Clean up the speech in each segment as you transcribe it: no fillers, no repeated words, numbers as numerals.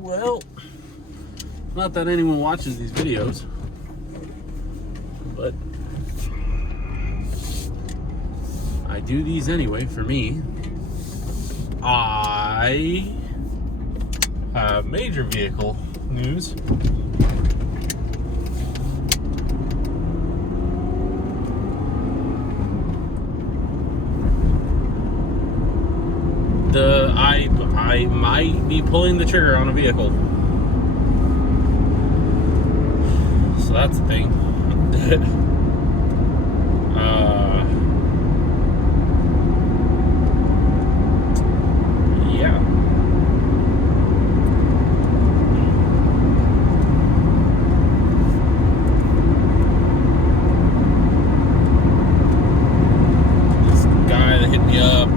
Well, not that anyone watches these videos, but I do these anyway for me. I have major vehicle news. I might be pulling the trigger on a vehicle. So that's a thing. Yeah. This guy that hit me up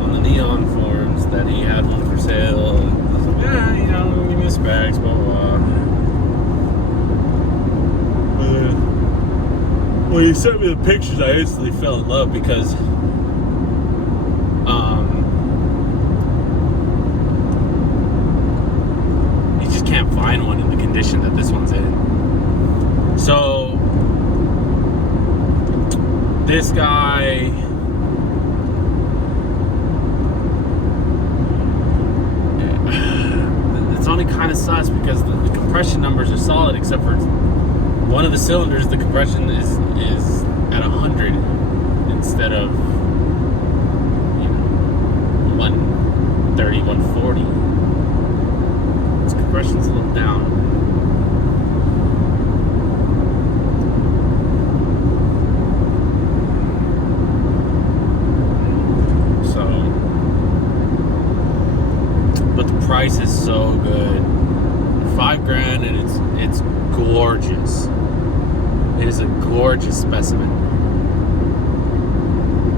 on the Neon forums that he had one for sale. And I was like, yeah, you know, give me the specs, blah, blah, blah. When he sent me the pictures, I instantly fell in love because you just can't find one in the condition that this one's in. So this guy, it's only kind of sus because the compression numbers are solid, except for one of the cylinders. The compression is at 100 instead of 130, 140. Its compression's a little down. So, but the price is so good. $5,000 and it's gorgeous. It is a gorgeous specimen.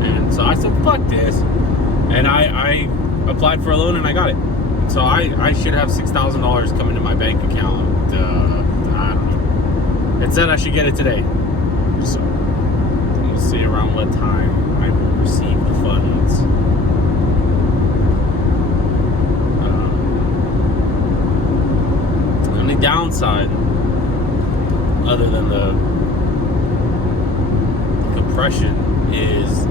And so I said, fuck this. And I applied for a loan and I got it. So I should have $6,000 coming to my bank account. I don't know. It said I should get it today. So we'll see around what time I will receive the funds. The only downside, other than the compression, is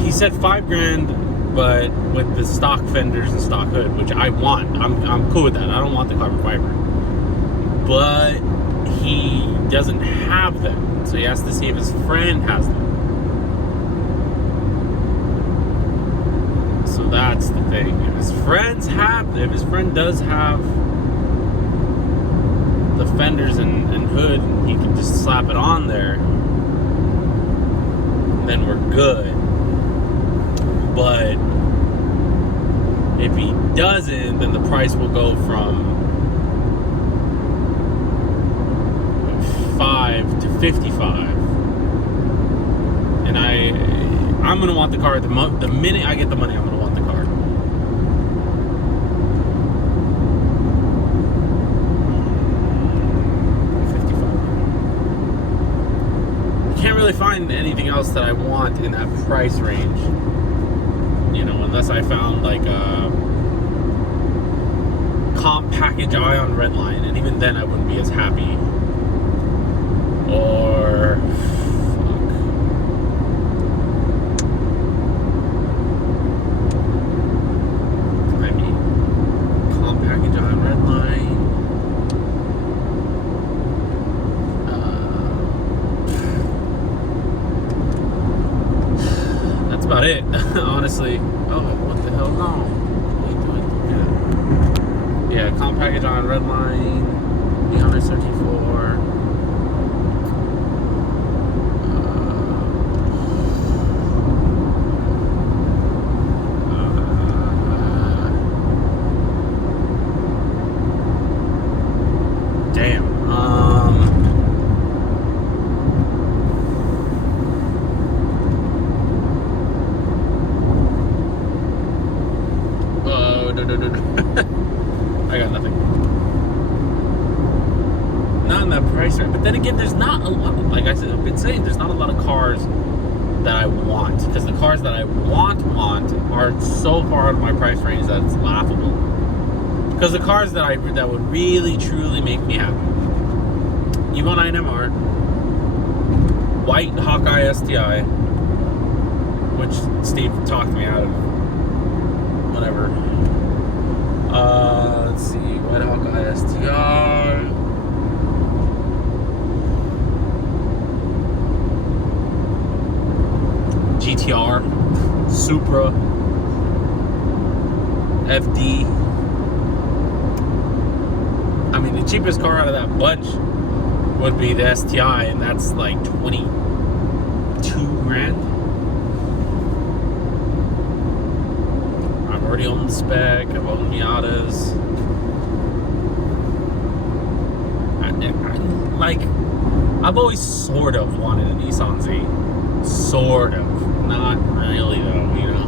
he said $5,000, but with the stock fenders and stock hood, which I want. I'm cool with that. I don't want the carbon fiber, but he doesn't have them, so he has to see if his friend has them. So that's the thing. If his friend does have the fenders and hood, he can just slap it on there, then we're good. But if he doesn't, then the price will go from $5,000 to $55,000. And I'm gonna want the car the minute I get the money. I'm gonna want the car. Can't really find anything else that I want in that price range, unless I found like a comp package Ion Redline, and even then I wouldn't be as happy. Or comp package Ion Redline. About it, honestly. Oh, what the hell? No. Yeah, comp package on Redline, Neon S34. Damn. I got nothing. Not in that price range. But then again, there's not a lot. Like I said, I've been saying, there's not a lot of cars that I want, because the cars that I want are so far out of my price range that it's laughable. Because the cars that would really truly make me happy: Evo 9 MR, white Hawkeye STI, which Steve talked me out of. Whatever. Let's see, white Hawkeye STI. GTR, Supra, FD. I mean, the cheapest car out of that bunch would be the STI, and that's like 22 grand. I've already owned the Spec, I've owned Miatas. I've always sort of wanted a Nissan Z. Sort of. Not really, though, you know.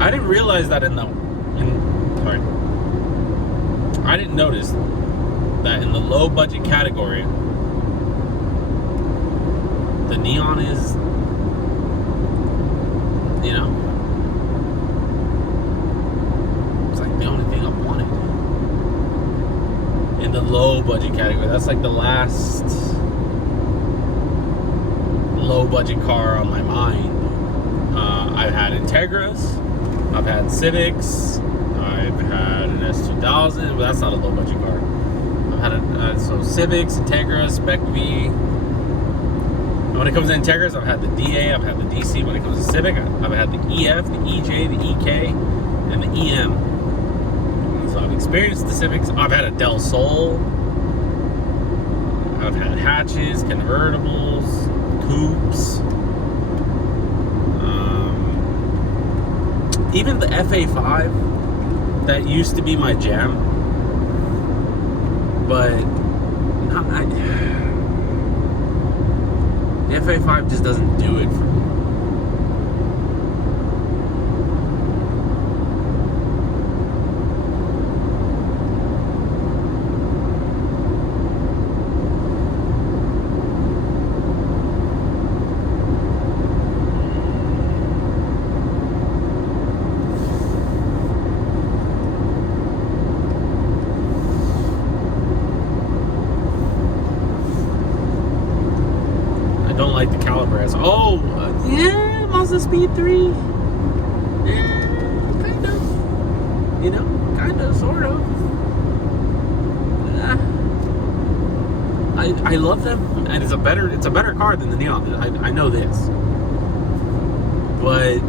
I didn't realize that I didn't notice that in the low budget category, the neon is, you know, it's like the only thing I wanted. In the low budget category, that's like the last low budget car on my mind. I've had Integras, I've had Civics, I've had an S2000, but that's not a low budget car. I've had so Civics, Integras, Spec V. And when it comes to Integras, I've had the DA, I've had the DC. When it comes to Civic, I've had the EF, the EJ, the EK, and the EM. And so I've experienced the Civics. I've had a Del Sol. I've had hatches, convertibles, coupes. Even the FA5, that used to be my jam, but the FA5 just doesn't do it for me. I don't like the Calibres. Oh, yeah, Mazda Speed 3. Yeah, kind of. You know, kind of, sort of. I love them, and it's a better car than the Neon. I know this. But,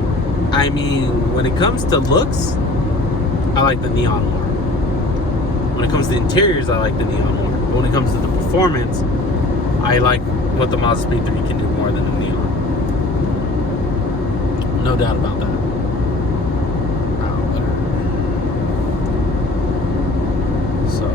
I mean, when it comes to looks, I like the Neon more. When it comes to interiors, I like the Neon more. But when it comes to the performance, I like what the Mazda Speed 3 can do more than the Neon. No doubt about that. So,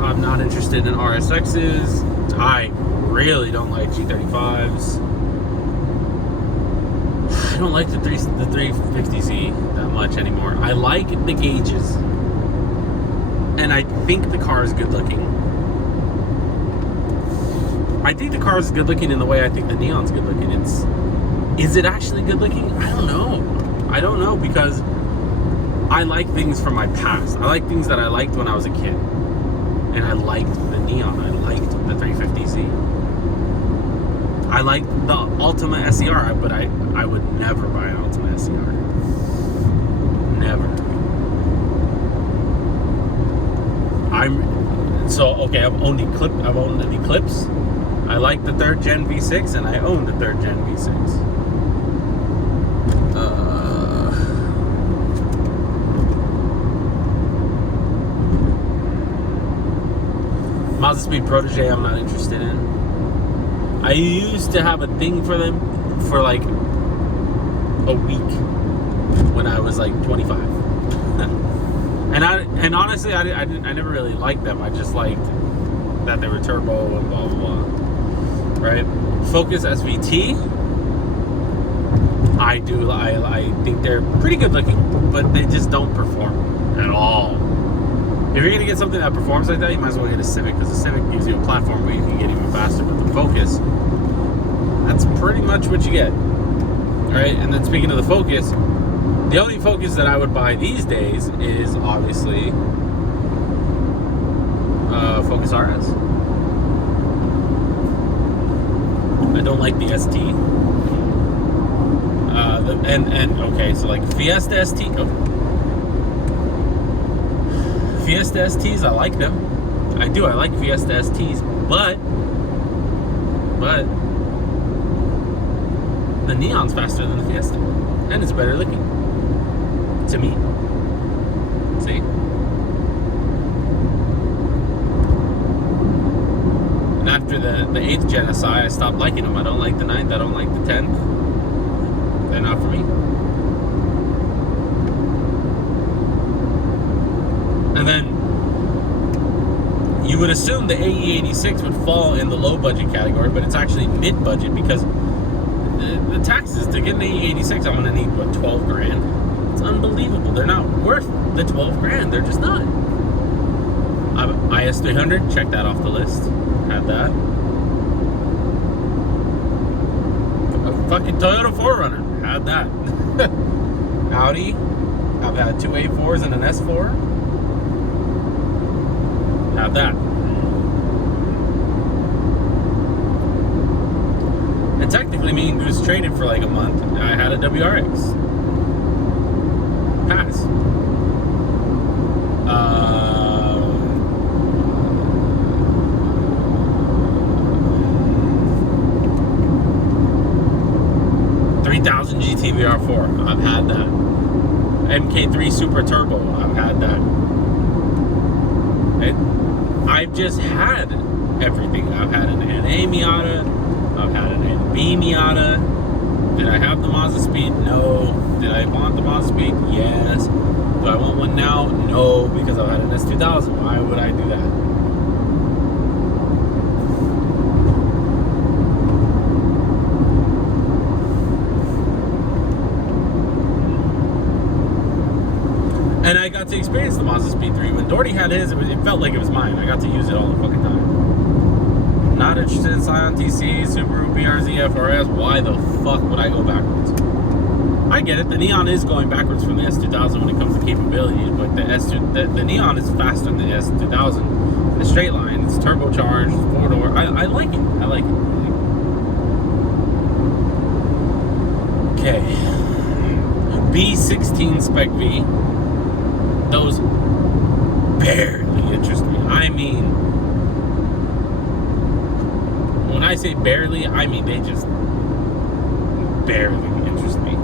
I'm not interested in RSXs. I really don't like G35s. I don't like the 350Z that much anymore. I like the gauges. And I think the car is good looking. I think the car is good looking in the way I think the Neon's good looking. Is it actually good looking? I don't know. I don't know, because I like things from my past. I like things that I liked when I was a kid. And I liked the Neon. I liked the 350Z. I liked the Altima SER, but I would never buy an Altima SER. never. I've owned an Eclipse. I like the 3rd gen V6, and I own the 3rd gen V6. Mazda Speed Protege, I'm not interested in. I used to have a thing for them for like a week when I was like 25. and honestly, I never really liked them. I just liked that they were turbo and blah blah blah. Right? Focus SVT. I think they're pretty good looking, but they just don't perform at all. If you're gonna get something that performs like that, you might as well get a Civic, because the Civic gives you a platform where you can get even faster. But the Focus, that's pretty much what you get, right? And then speaking of the Focus, the only Focus that I would buy these days is obviously Focus RS. I don't like the ST. So like Fiesta ST. Fiesta STs, I like them. I do. I like Fiesta STs, but the Neon's faster than the Fiesta, and it's better looking to me. See? And after the 8th Gen SI, I stopped liking them. I don't like the 9th. I don't like the 10th. They're not for me. And then you would assume the AE86 would fall in the low budget category, but it's actually mid budget, because the taxes to get an AE86, I'm gonna need what, 12 grand? It's unbelievable. They're not worth the 12 grand. They're just not. IS300, check that off the list. Had that. A fucking Toyota 4Runner, had that. Audi, I've had 2 A4s and an S4. Have that. And technically, me and Goose traded for like a month. I had a WRX. Pass. $3,000 GT VR4. I've had that. MK3 Super Turbo. I've had that. I've just had everything. I've had an NA Miata. I've had an NB Miata. Did I have the Mazda Speed? No. Did I want the Mazda Speed? Yes. Do I want one now? No, because I've had an S2000. Why would I do that? And I got to experience the Mazda Speed 3. When Doherty had his, it felt like it was mine. I got to use it all the fucking time. Not interested in Scion TC, Subaru BRZ FRS. Why the fuck would I go backwards? I get it. The Neon is going backwards from the S2000 when it comes to capabilities, but the Neon is faster than the S2000 in a straight line. It's turbocharged, 4-door. I like it. I like it. Okay. B16 Spec V. Those barely interest me. I mean, when I say barely, I mean they just barely interest me.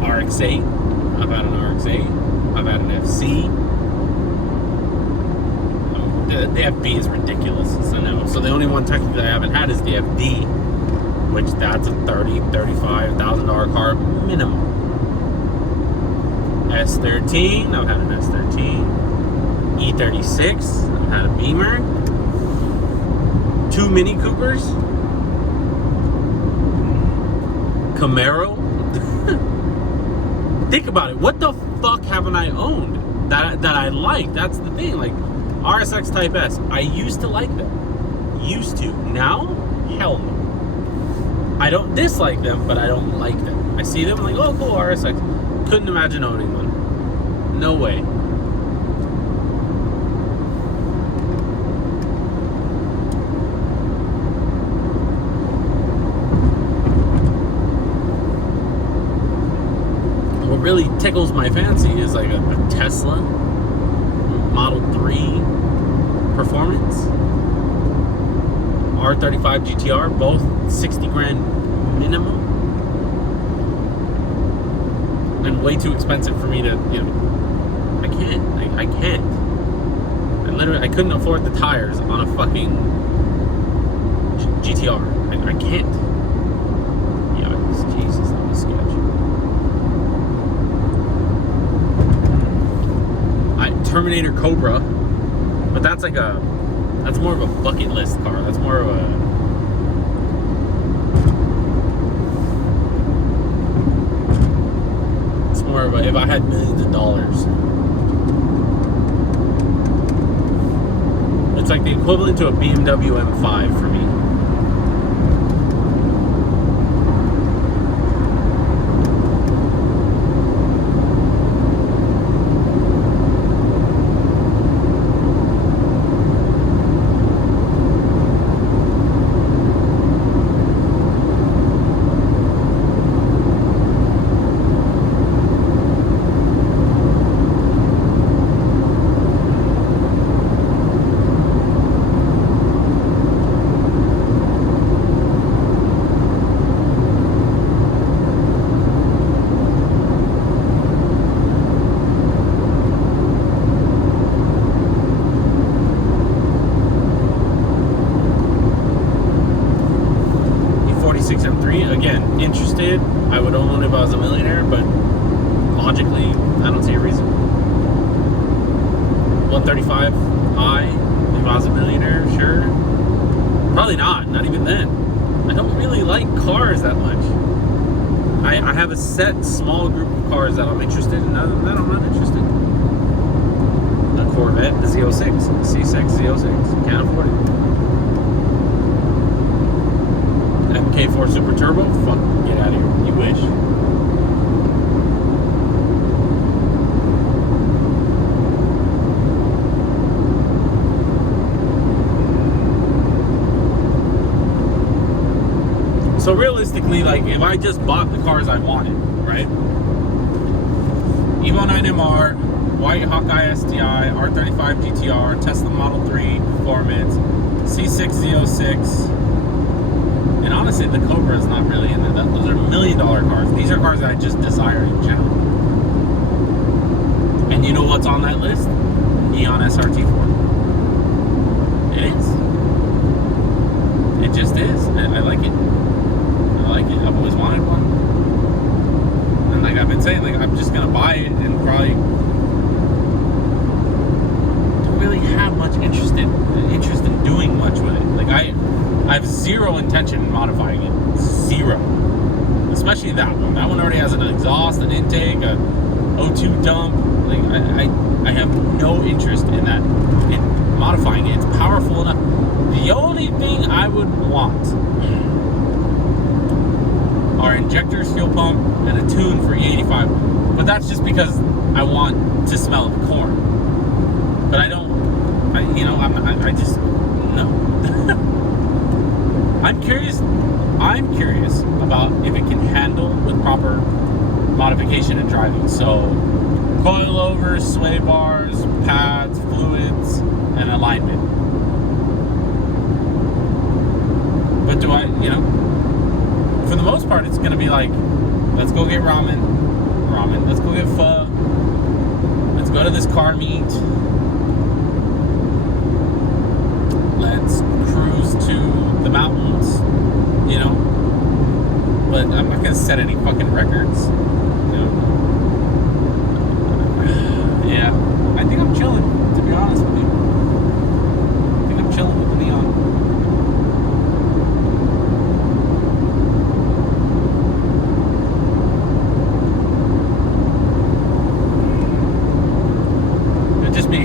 RX-8. I've had an RX-8. I've had an FC. The FB is ridiculous. So the only one technically I haven't had is the FD, which that's a $30,000-$35,000 car minimum. S13. I've had an S13. E36. I've had a Beamer. 2 Mini Coopers. Camaro. Think about it. What the fuck haven't I owned that I like? That's the thing. Like RSX Type S. I used to like them. Used to. Now, hell no. I don't dislike them, but I don't like them. I see them, I'm like, oh, cool, RSX. Couldn't imagine owning one. No way. What really tickles my fancy is like a Tesla Model 3 Performance, R35 GTR, both 60 grand minimum, and way too expensive for me to, I can't. I couldn't afford the tires on a fucking GTR. I can't. Jesus, that was sketch. Terminator Cobra, but that's more of a bucket list car. That's more of a if I had millions of dollars. It's like the equivalent to a BMW M5 for me. Again, interested. I would own it if I was a millionaire, but logically, I don't see a reason. 135i, if I was a millionaire, sure. Probably not even then. I don't really like cars that much. I have a set small group of cars that I'm interested in. Other than that, I'm not interested. The Corvette, the Z06, C6, Z06, can't afford it. MK4 Super Turbo? Fuck, get out of here. You wish. So realistically, like, if I just bought the cars I wanted, right? Evo 9MR, White Hawkeye STI, R35 GTR, Tesla Model 3 Performance, C6 Z06, and honestly, the Cobra is not really in there. Those are $1 million cars. These are cars that I just desire in general. And you know what's on that list? Neon SRT4. It is. It just is. I like it. I like it. I've always wanted one. And like I've been saying, like I'm just gonna buy it and probably don't really have much interest in doing much with it. Like I have zero intention in modifying it. Zero. Especially that one. That one already has an exhaust, an intake, a O2 dump. Like I have no interest in that, in modifying it. It's powerful enough. The only thing I would want are injectors, fuel pump, and a tune for E85. But that's just because I want to smell the corn. But I don't. I just no. I'm curious about if it can handle with proper modification and driving. So coilovers, sway bars, pads, fluids, and alignment. But do I, for the most part, it's going to be like, let's go get ramen, let's go get pho, let's go to this car meet, let's cruise to the mountains, but I'm not going to set any fucking records, Yeah, I think I'm chilling, to be honest with you. I think I'm chilling with the Neon. It'd just be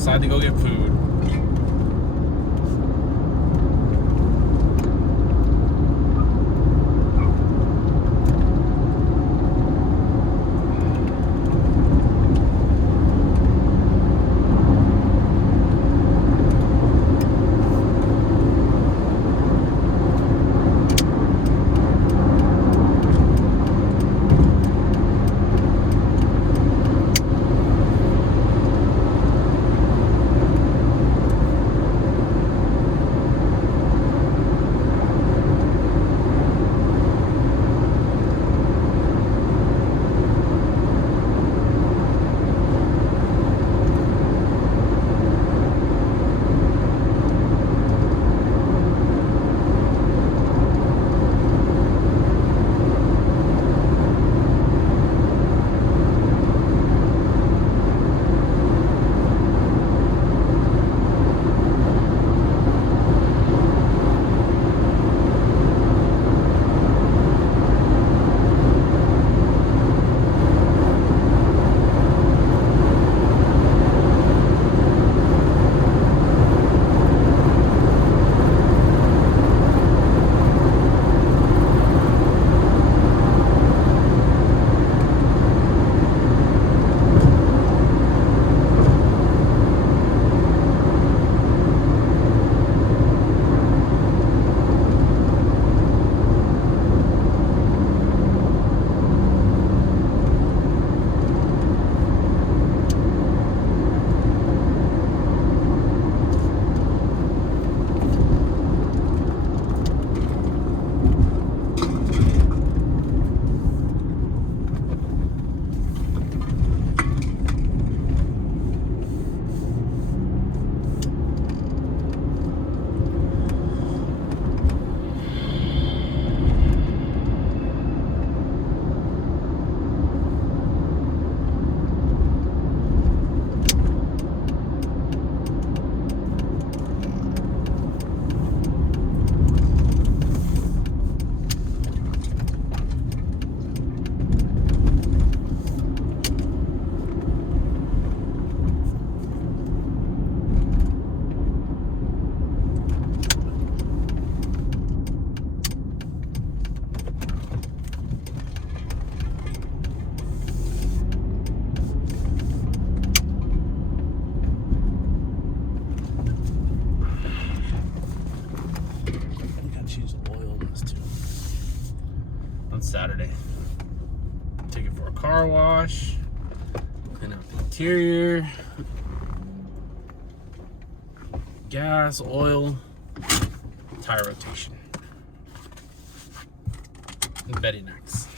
decide to go get food. Saturday. Take it for a car wash, clean out the interior, gas, oil, tire rotation, and bedding next.